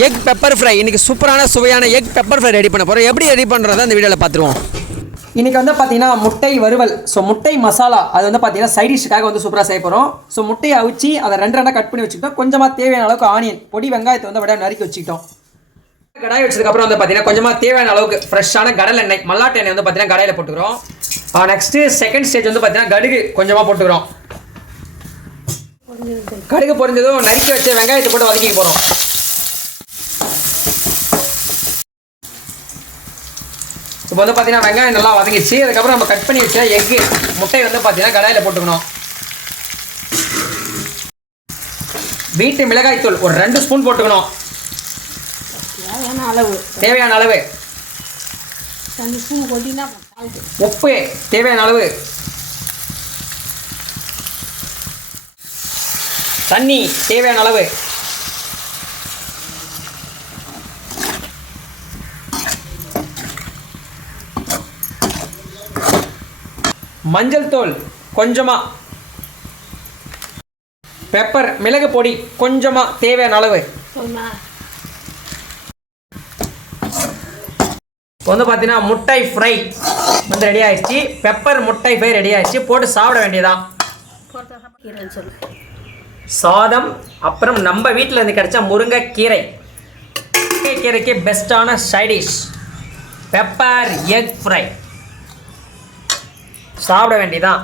Egg pepper fry இன்றைக்கி சூப்பரான சுவையான எக் பெப்பர் ஃப்ரை ரெடி பண்ண போகிறோம் எப்படி ரெடி பண்ணுறதை அந்த வீடியோவில் பார்த்துருவோம். இன்றைக்கி வந்து பார்த்தீங்கன்னா முட்டை வறுவல். ஸோ முட்டை மசாலா. அது வந்து பார்த்தீங்கன்னா சைட் டிஷ்ஷுக்காக வந்து சூப்பராக செய்ய போகிறோம் ஸோ முட்டையை அவிச்சு அதை ரெண்டு ரெண்டாக கட் பண்ணி வச்சுக்கிட்டோம். கொஞ்சமாக தேவையான அளவுக்கு ஆனியன் பொடி வெங்காயத்தை வந்து அப்படியே நறுக்கி வச்சுக்கிட்டோம். கடாய் வச்சதுக்கப்புறம் வந்து பார்த்தீங்கன்னா கொஞ்சமாக தேவையான அளவுக்கு ஃப்ரெஷ்ஷான கடல் எண்ணெய் மல்லாட்டு எண்ணெய் வந்து பார்த்தீங்கன்னா கடாயில் போட்டுக்கிறோம். நெக்ஸ்ட்டு செகண்ட் ஸ்டேஜ் வந்து பார்த்தீங்கன்னா கடுகு கொஞ்சமாக போட்டுக்கிறோம். கடுகு பொரிஞ்சதும் நறுக்கி வச்ச வெங்காயத்தை போட்டு வதக்கிக்க போகிறோம் இப்போ வந்து பார்த்தீங்கன்னா வெங்காயம் நல்லா வதங்கிச்சு அதுக்கப்புறம் நம்ம கட் பண்ணி வச்ச எக்கு முட்டையை வந்து பார்த்தீங்கன்னா கடாயில் போட்டுக்கணும். வீட்டு மிளகாய் தூள் ஒரு ரெண்டு ஸ்பூன் போட்டுக்கணும். தேவையான அளவு. தேவையான அளவு. உப்பு தேவையான அளவு. தண்ணி தேவையான அளவு. மஞ்சள் தூள் கொஞ்சமா. பெப்பர் மிளகு பொடி கொஞ்சமா தேவையான அளவு. இப்போ வந்து பார்த்தீங்கன்னா முட்டை ஃப்ரை வந்து ரெடி ஆயிடுச்சு. பெப்பர் முட்டை ஃப்ரை ரெடி ஆயிடுச்சு. போட்டு சாப்பிட வேண்டியதான் சாதம் அப்புறம் நம்ம வீட்டில் இருந்து கிடைச்ச முருங்கைக்கீரை. முருங்கைக்கீரைக்கு பெஸ்ட்டான சைடிஷ் பெப்பர் எக் ஃப்ரை சாப்பிட வேண்டியதான்